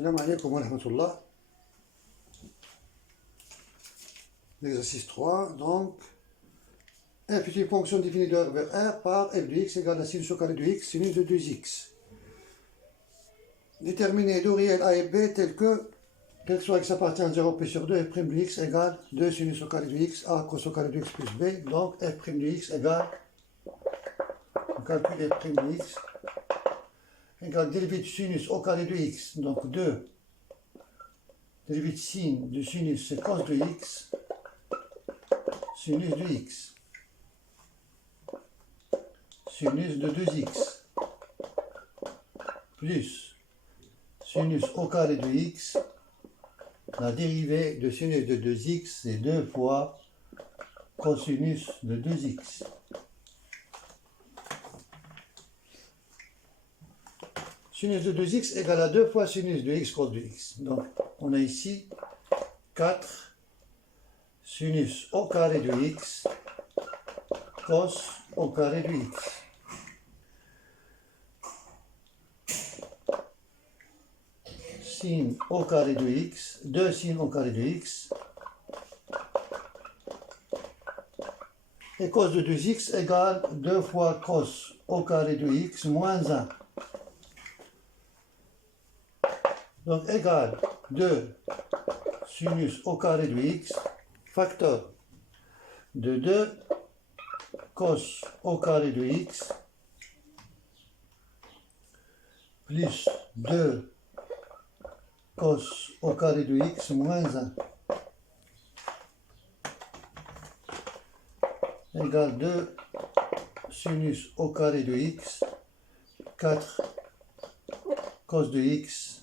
Salam alaikum wa rahmatullah. L'exercice 3, donc, f est une fonction définie de R vers R par f de x égale à sinus au carré de x, sinus de 2x. Déterminer deux réels a et b tels que, quel que soit x appartient à 0 p sur 2, f' de x égale 2 sinus au carré de x, a cos au carré de x plus b, donc f' de x égale, on calcule f' de x, égale dérivé de sinus au carré de x, donc 2 dérivé de sin de sinus c'est cos de x, sinus de x, sinus de 2x, plus sinus au carré de x, la dérivée de sinus de 2x c'est 2 fois cosinus de 2x. Sinus de 2x égale à 2 fois sinus de x cos de x. Donc, on a ici 4 sinus au carré de x cos au carré de x. Sin au carré de x, 2 sin au carré de x. Et cos de 2x égale 2 fois cos au carré de x moins 1. Donc égale 2 sinus au carré de x, facteur de 2 cos au carré de x, plus 2 cos au carré de x moins 1, égale 2 sinus au carré de x, 4 cos de x,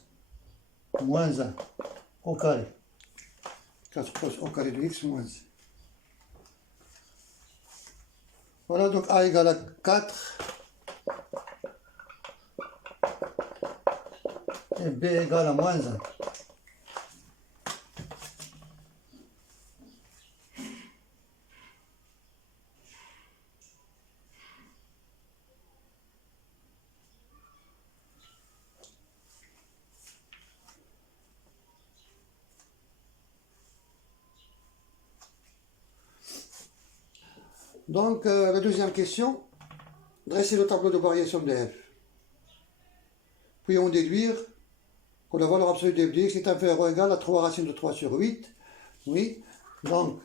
moins 1 au carré. 4 cos au carré de x moins 1. Voilà, donc a égale à 4 et b égale à moins 1. Donc, la deuxième question, dresser le tableau de variation de f. Puis on déduire que la valeur absolue de f de x est inférieure ou égale à 3 racines de 3 sur 8. Oui, donc,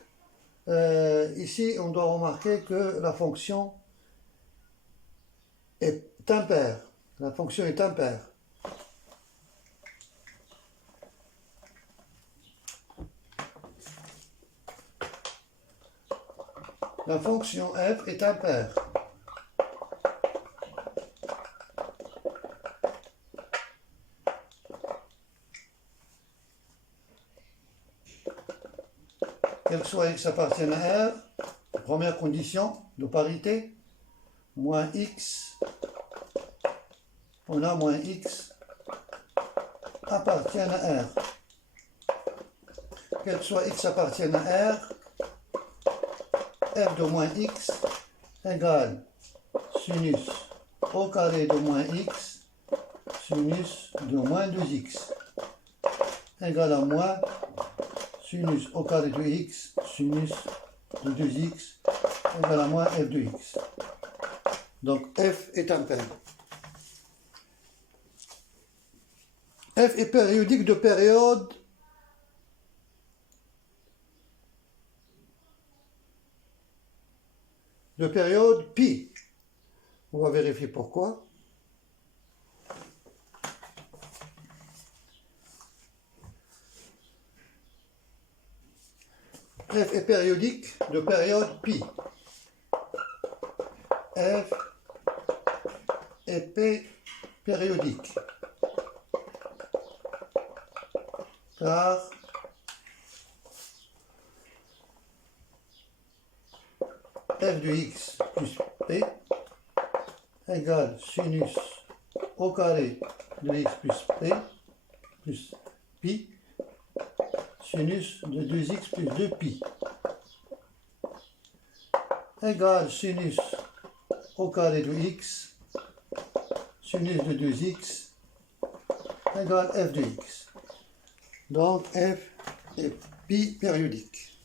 ici, on doit remarquer que la fonction est impaire. La fonction est impaire. La fonction f est impaire. Quel que soit x appartienne à R, première condition de parité, moins x, on a moins x appartienne à R. Quel que soit x appartienne à R, f de moins x égale sinus au carré de moins x, sinus de moins 2x, égale à moins sinus au carré de x, sinus de 2x, égale à moins f de x. Donc f est impair. F est périodique de période pi. On va vérifier pourquoi. F est périodique de période pi. F est périodique. Car f de x plus p égale sinus au carré de x plus p plus pi sinus de 2x plus 2pi égale sinus au carré de x sinus de 2x égale f de x. Donc f est pi périodique.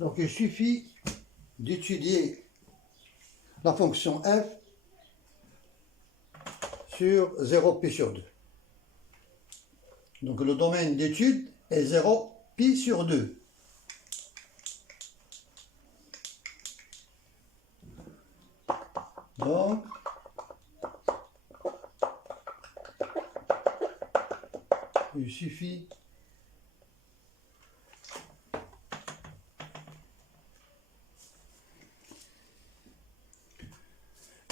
Donc il suffit d'étudier la fonction f sur 0 pi sur 2. Donc le domaine d'étude est 0 pi sur 2. Donc, il suffit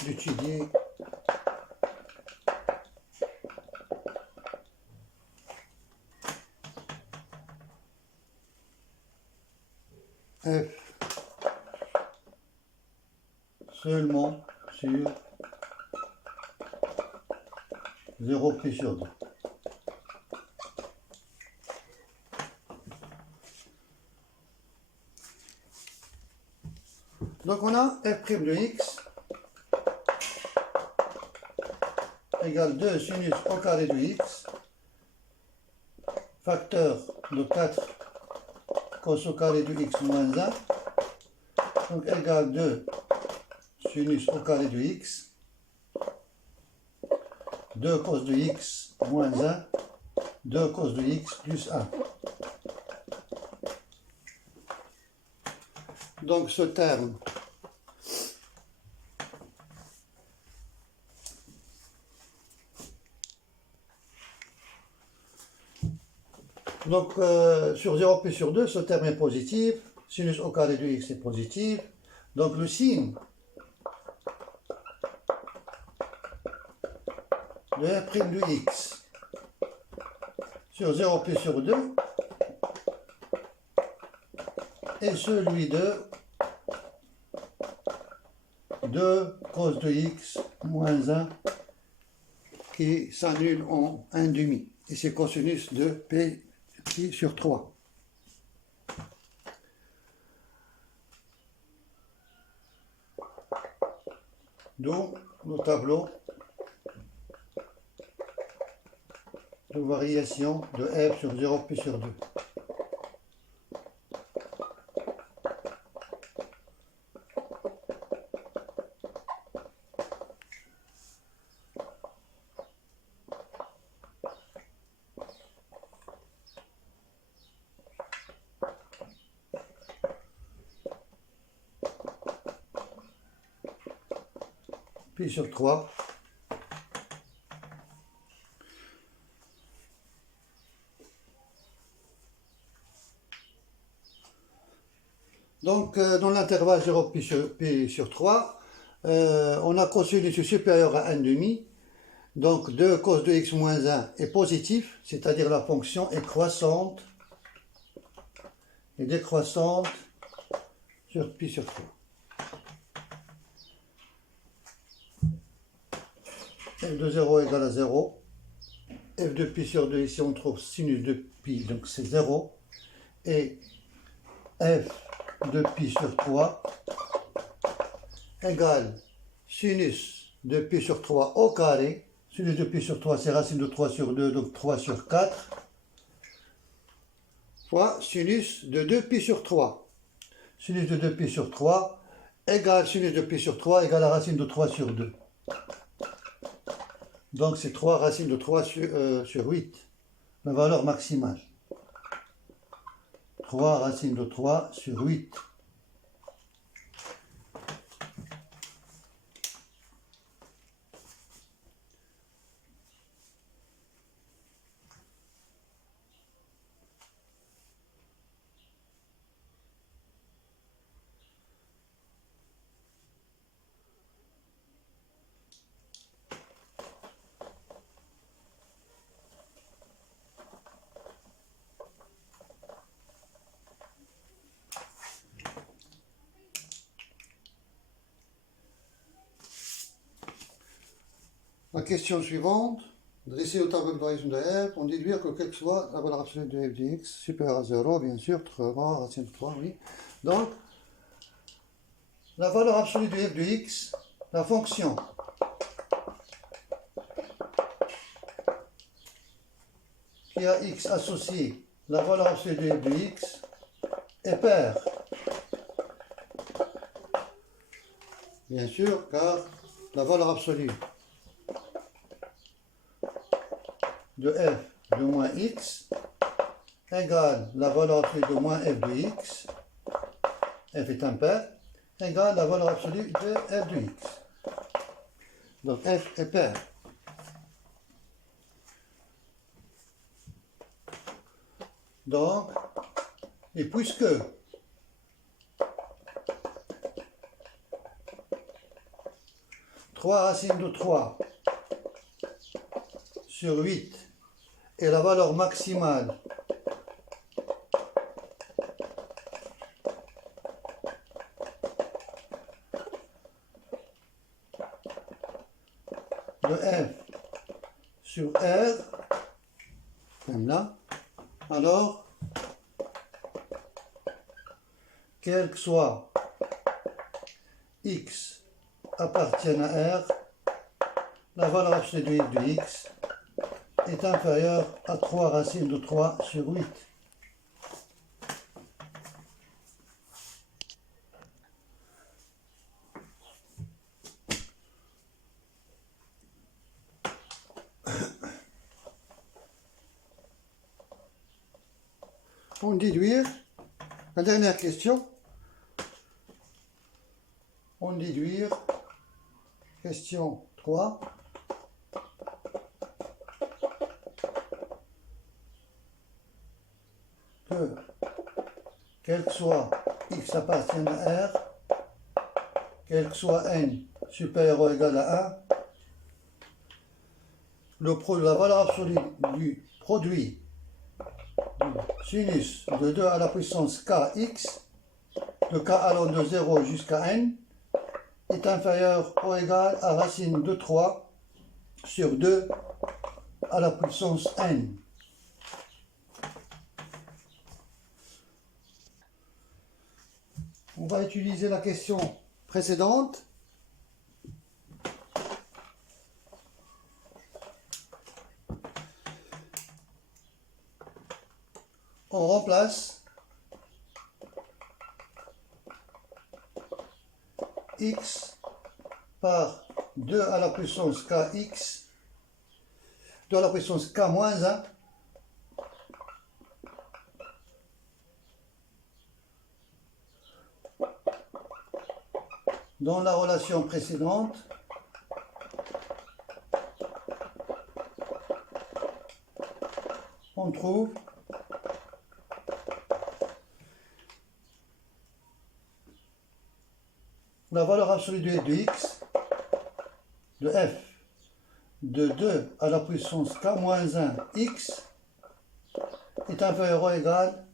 d'étudier f seulement sur 0 pi sur 2. Donc on a f' de x égale 2 sinus au carré de x, facteur de 4 cos au carré de x moins 1, donc égale 2 sinus au carré de x, 2 cos de x moins 1, 2 cos de x plus 1. Donc ce terme sur 0 pi sur 2, ce terme est positif, sinus au carré de x est positif, donc le signe de f' de x sur 0 pi sur 2 est celui de 2 cos de x moins 1 qui s'annule en 1 demi. Et c'est cosinus de pi sur 3. Donc, le tableau de variation de f sur 0 pi sur 2. Pi sur 3. Donc, dans l'intervalle 0 pi sur 3, on a cosinus supérieur à 1 demi. Donc, 2 cos de x moins 1 est positif, c'est-à-dire la fonction est croissante et décroissante sur pi sur 3. f de 0 égale à 0. f de pi sur 2, ici on trouve sinus de pi, donc c'est 0. Et f de pi sur 3 égale sinus de pi sur 3 au carré. Sinus de pi sur 3, c'est racine de 3 sur 2, donc 3 sur 4, fois sinus de 2 pi sur 3. Sinus de 2 pi sur 3 égale sinus de pi sur 3 égale la racine de 3 sur 2. Donc c'est 3 racines de 3 sur 8, la valeur maximale. 3 racines de 3 sur 8. La question suivante, dresser le tableau de variation de f, on déduire que quelle que soit la valeur absolue de f de x supérieure à 0, bien sûr, 3 racine de 3, oui. Donc, la valeur absolue de f de x, la fonction qui a x associé la valeur absolue de f de x est pair. Bien sûr, car la valeur absolue de f de moins x égale la valeur absolue de moins f de x, f est impair, égale la valeur absolue de f de x. Donc f est pair. Donc, et puisque trois racines de 3 sur 8 est la valeur maximale de f sur R, même là, alors, quel que soit x appartienne à R, la valeur absolue de f de x est inférieure à 3 racines de 3 sur 8. On déduire, la dernière question, on déduire, question 3, que quel que soit x appartienne à R, quel que soit n supérieur ou égal à 1, la valeur absolue du produit du sinus de 2 à la puissance kx, de k allant de 0 jusqu'à n, est inférieur ou égal à racine de 3 sur 2 à la puissance n. On va utiliser la question précédente. On remplace x par 2 à la puissance kx, 2 à la puissance k moins 1, dans la relation précédente, on trouve la valeur absolue de f de x, de f de 2 à la puissance k moins 1 x est inférieur ou égal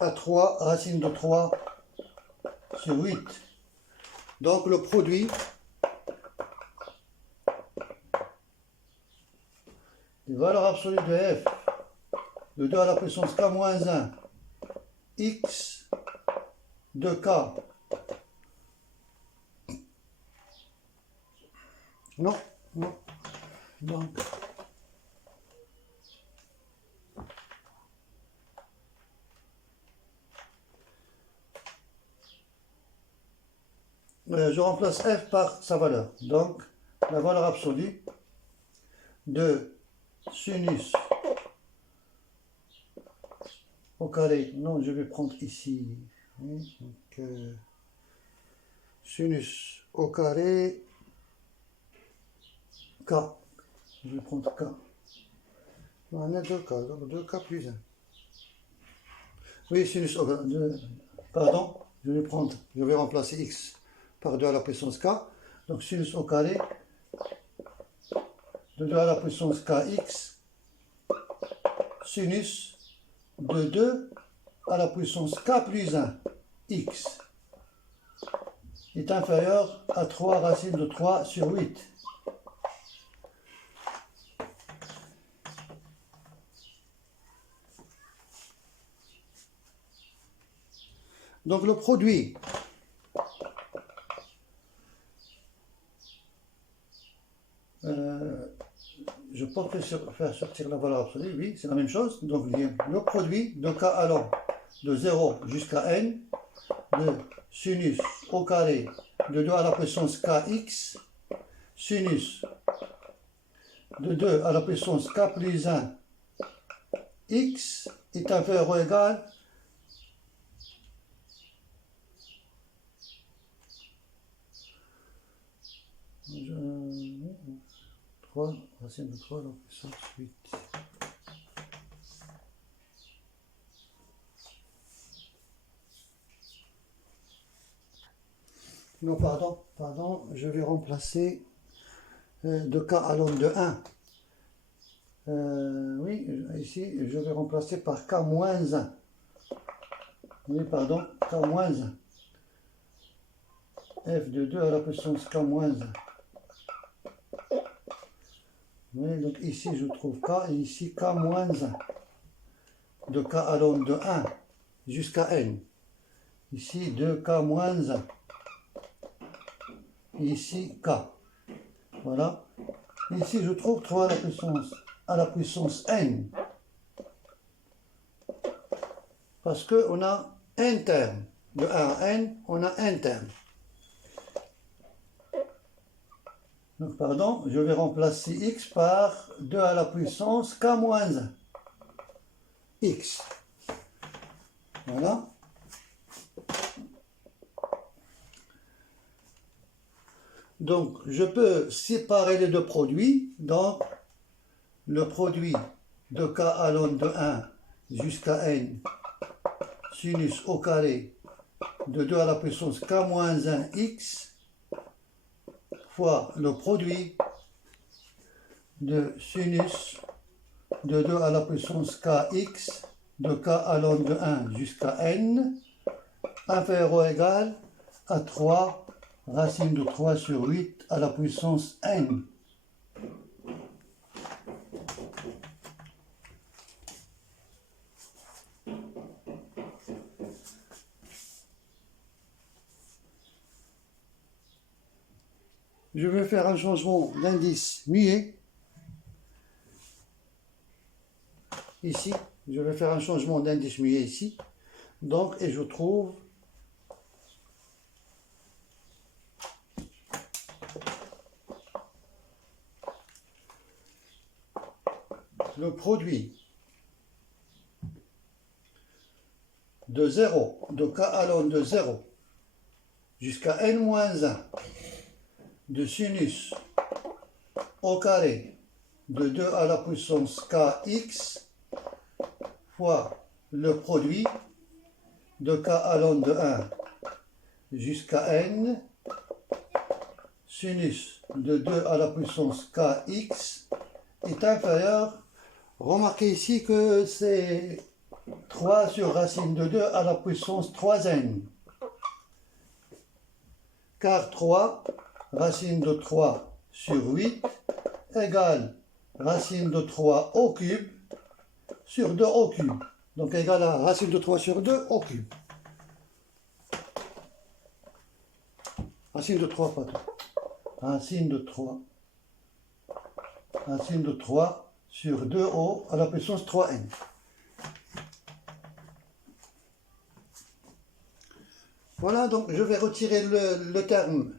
à 3 racine de 3 sur 8. Donc le produit des valeurs absolues de f de 2 à la puissance k moins 1 x de k. Non, non. Donc, je remplace f par sa valeur. Donc, la valeur absolue de sinus au carré. Non, je vais prendre ici. Donc, sinus au carré k. Je vais prendre k. On a 2k, donc 2k plus 1. Oui, sinus au carré. Pardon, je vais remplacer x par 2 à la puissance k. Donc sinus au carré de 2 à la puissance kx, sinus de 2 à la puissance k plus 1 x est inférieur à 3 racine de 3 sur 8. Donc le produit je porte faire sortir la valeur absolue, oui, c'est la même chose. Donc le produit de k allant de 0 jusqu'à n de sinus au carré de 2 à la puissance kx, sinus de 2 à la puissance k plus 1 x est inférieur ou égal à 3 racine de 3 à la puissance 8. Non, pardon, je vais remplacer de k allant de 1. Oui, ici, je vais remplacer par k moins 1. Oui, pardon, k moins 1. F de 2 à la puissance k moins 1. Oui, donc ici, je trouve k, et ici, k moins 1. De k allant de 1 jusqu'à n. Ici, 2k moins 1. Ici, k. Voilà. Ici, je trouve 3 à la puissance n. Parce qu'on a un terme. De 1 à n, on a un terme. Donc, pardon, je vais remplacer x par 2 à la puissance k moins 1. X. Voilà. Donc, je peux séparer les deux produits. Donc, le produit de k allant de 1 jusqu'à n, sinus au carré de 2 à la puissance k moins 1 x, fois le produit de sinus de 2 à la puissance kx de k allant de 1 jusqu'à n, inférieur ou égal à 3 racine de 3 sur 8 à la puissance n. Je vais faire un changement d'indice muet. Ici, je vais faire un changement d'indice muet ici. Donc, et je trouve le produit de 0, de k allant de 0 jusqu'à n-1 de sinus au carré de 2 à la puissance kx fois le produit de k allant de 1 jusqu'à n sinus de 2 à la puissance kx est inférieur. Remarquez ici que c'est 3 sur racine de 2 à la puissance 3n. Car 3 racine de 3 sur 8 égale racine de 3 au cube sur 2 au cube. Donc égale à racine de 3 sur 2 au cube. Racine de 3, pardon. Racine de 3. Racine de 3 sur 2o à la puissance 3n. Voilà, donc je vais retirer le terme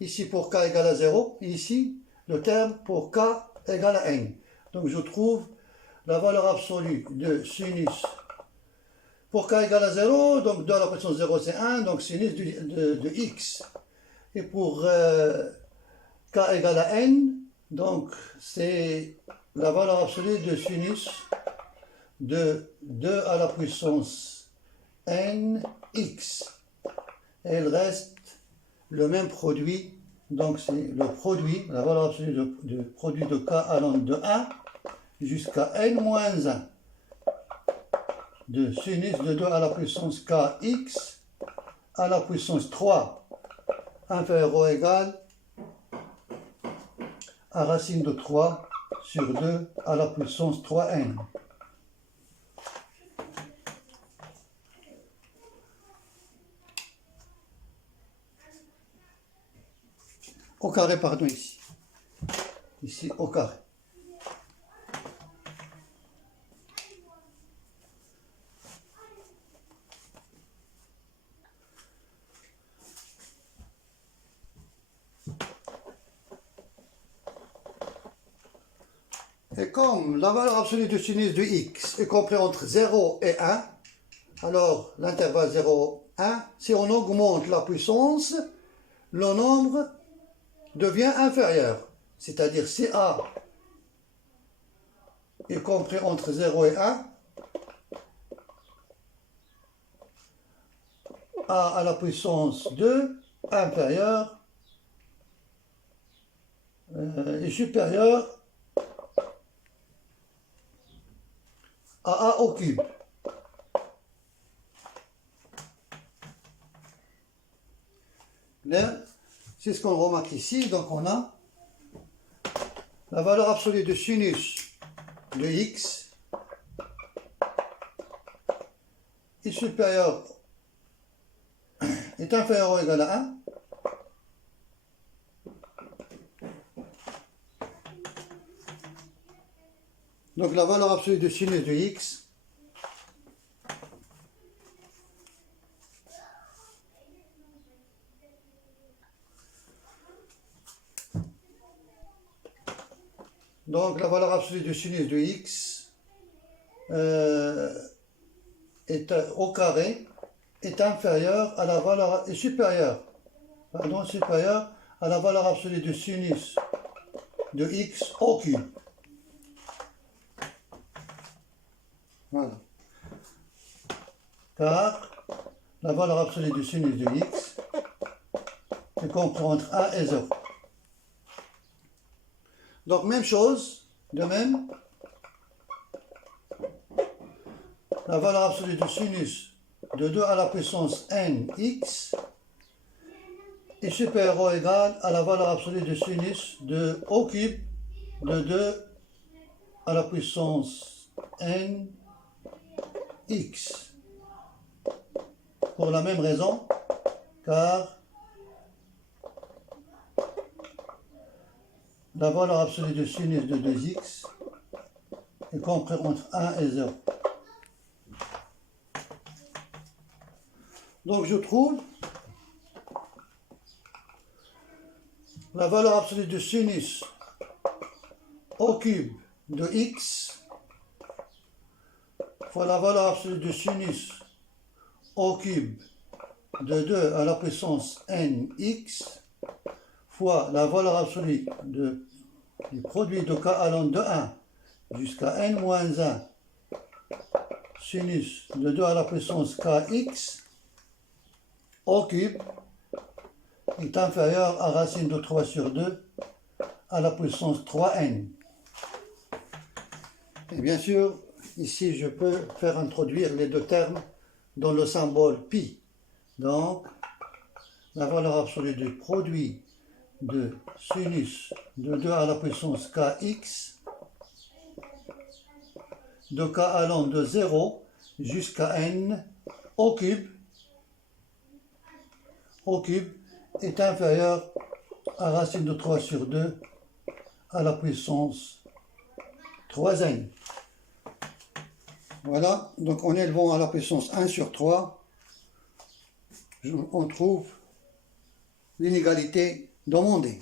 ici pour k égale à 0, et ici le terme pour k égale à n. Donc je trouve la valeur absolue de sinus pour k égale à 0, donc 2 à la puissance 0 c'est 1, donc sinus de x. Et pour k égale à n, donc c'est la valeur absolue de sinus de 2 à la puissance n x. Et il reste le même produit, donc c'est le produit, la valeur absolue de produit de k allant de 1 jusqu'à n-1 de sinus de 2 à la puissance kx à la puissance 3 inférieur ou égal à racine de 3 sur 2 à la puissance 3n. Au carré, pardon, ici. Ici, au carré. Et comme la valeur absolue du sinus de x est comprise entre 0 et 1, alors l'intervalle 0, 1, si on augmente la puissance, le nombre devient inférieur. C'est-à-dire si a est compris entre 0 et 1, a à la puissance 2 inférieur est supérieur à a au cube. Là, c'est ce qu'on remarque ici. Donc on a la valeur absolue de sinus de x est supérieur, est inférieur ou égal à 1. Donc la valeur absolue de sinus de x donc la valeur absolue de sinus de x au carré est inférieure à la valeur supérieure à la valeur absolue de sinus de x au cube. Voilà. Car la valeur absolue du sinus de x est comprise entre 1 et 0. Donc même chose, de même, la valeur absolue du sinus de 2 à la puissance nx est supérieure ou égale à la valeur absolue du sinus de au cube de 2 à la puissance n x. Pour la même raison, car la valeur absolue du sinus de 2x est comprise entre 1 et 0. Donc je trouve la valeur absolue du sinus au cube de x fois la valeur absolue du sinus au cube de 2 à la puissance nx fois la valeur absolue du produit de k allant de 1 jusqu'à n-1 sinus de 2 à la puissance kx au cube est inférieur à racine de 3 sur 2 à la puissance 3n. Et bien sûr, ici je peux faire introduire les deux termes dans le symbole pi. Donc, la valeur absolue du produit de sinus de 2 à la puissance kx de k allant de 0 jusqu'à n au cube est inférieur à racine de 3 sur 2 à la puissance 3n. Voilà, donc en élevant à la puissance 1 sur 3, on trouve l'inégalité demandée.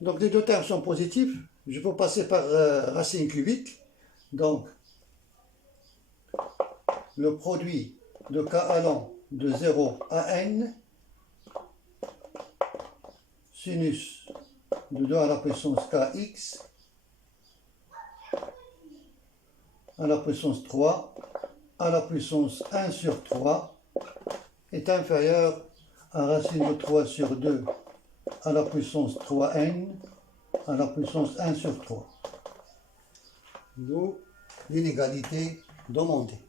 Donc les deux termes sont positifs. Je peux passer par racine cubique. Donc le produit de k allant de 0 à n sinus de 2 à la puissance kx à la puissance 3 à la puissance 1 sur 3 est inférieur à racine de 3 sur 2 à la puissance 3n à la puissance 1 sur 3. D'où l'inégalité demandée.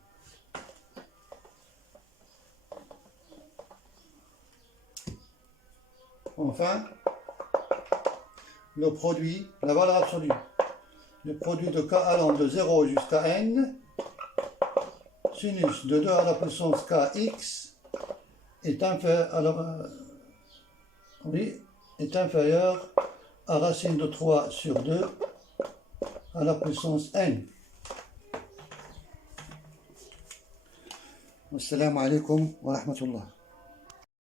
Enfin, le produit, la valeur absolue, le produit de k allant de 0 jusqu'à n, sinus de 2 à la puissance kx est inférieur à racine de 3 sur 2 à la puissance n. Assalamu alaikum wa rahmatullah.